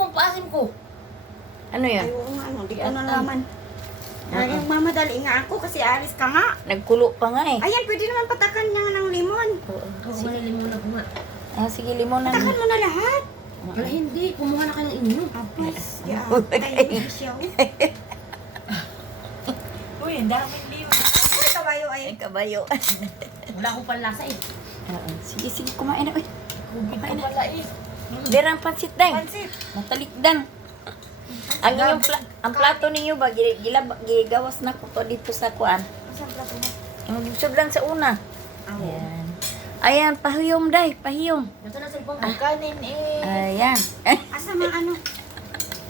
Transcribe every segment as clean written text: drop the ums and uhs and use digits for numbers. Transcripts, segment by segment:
bang paasim ko? Ano yun? Ay, oo nga, ano, di ko nalaman. Ay, mamadali nga ako kasi alis ka nga. Nagkulo pa nga eh. Ayan, pwede naman patakan niya ng limon. Oo. Oo, Sige. malilimunan ko nga. Sige, limonan. Patakan mo na lahat. Wala, hindi. Kumuha na kayo ng inyo. Abas, ya, Okay. tayo siya. Uy, ang daming limon. Uy, kabayo ay. Ay, kabayo. Wala akong panlasa eh. Sige, sige, kumain na. Uy. Kubig ko pala eh. Derang pansit day. Pansit. Matalikdan. Ang inyong ang plato ninyo ba gigawas na ko to dito sa kuan. Saan plato mo? Ang busog lang sa una. Ah, Ayan. Ayan, pahiyom day, pahiyom. Ito na cellphone. Ang kanin eh. Ayan. asa mga ano?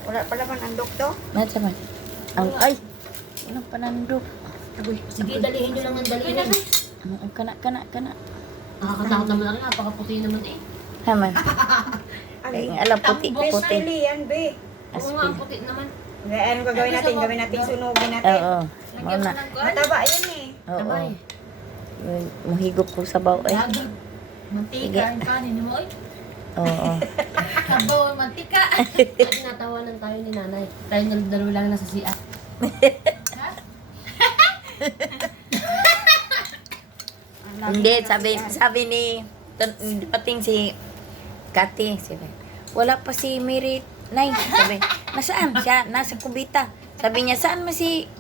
Wala pala man ang doktor. Nasa man. Ang ay. Anong panandok? Sige, dalihin nyo lang ng dalihin. Kana. Nakakatakot naman ako. Napakaputi naman eh. Haman. Kaya nga alam puti. Best pili yan, be. Oo nga, ang puti naman. Anong gagawin natin? Gawin natin, sunugin natin. Oo. Lagyan mo Muna. ng kuan. Mataba yan eh. Oo. Sabay. Mahigop ko sa baw eh. Lagag. Mantika ang kanin mo eh. Oo. Sabaw, mantika. Natawanan tayo ni nanay. Tayo dalawa lang nasa CR. Hindi, sabi ni pating si Kati, sabi, wala pa si Mary Nay, sabi, nasaan siya? Nasa kubita. Sabi niya, saan mo si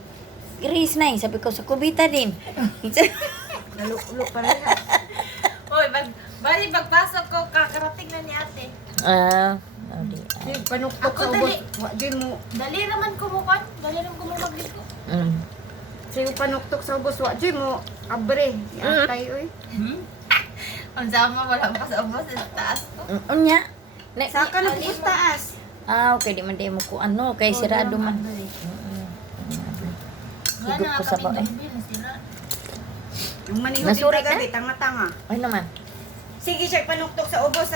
Grace Nay? Sabi ko, sa kubita din. Naluklok pa rin. Hoy, bali pagpasok ko, kakarating na ni ate. Di, panuktok Ako sa dali. ubos. Di mo. Dali naman kumukan. Dali naman kumumaglit ko. Sige, panuktok sa ubos. Di mo. Abre. Atay, oy. Ang sama, wala pa sa ubos. Sa taas ko. Unya. Saka na bukos taas. Okay, di man di mo ko ano, kay sirado man. Higop ko sa baw eh. Yung maniho din Nasuri ka? kagabi, tanga-tanga. Ay naman. Sige, siya panuktok sa ubos.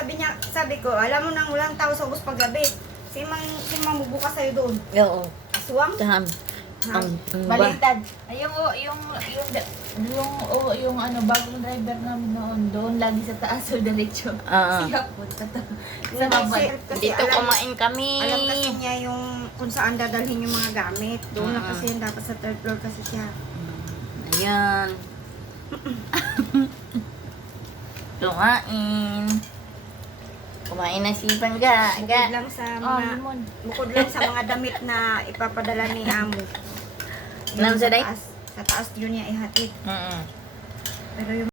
Sabi ko, alam mo nang walang tao sa ubos paggabi. Si Mang bubukas sa'yo doon. Oo. Aswang? Taham. Baliktad. Ay, yung ano, bagong driver namin noon, doon lagi sa taas o diretso. Siya punta to. Sa baba. Kasi Dito kumain kami. alam kasi niya yung kung saan dadalhin yung mga gamit. Doon na kasi dapat sa third floor kasi siya. Ayan. Kumain na si Bangga. Bukod lang sa mga limon. bukod lang sa mga damit na ipapadala ni Amo. Nang sa day? Sa taas yun niya ihatid. Pero yung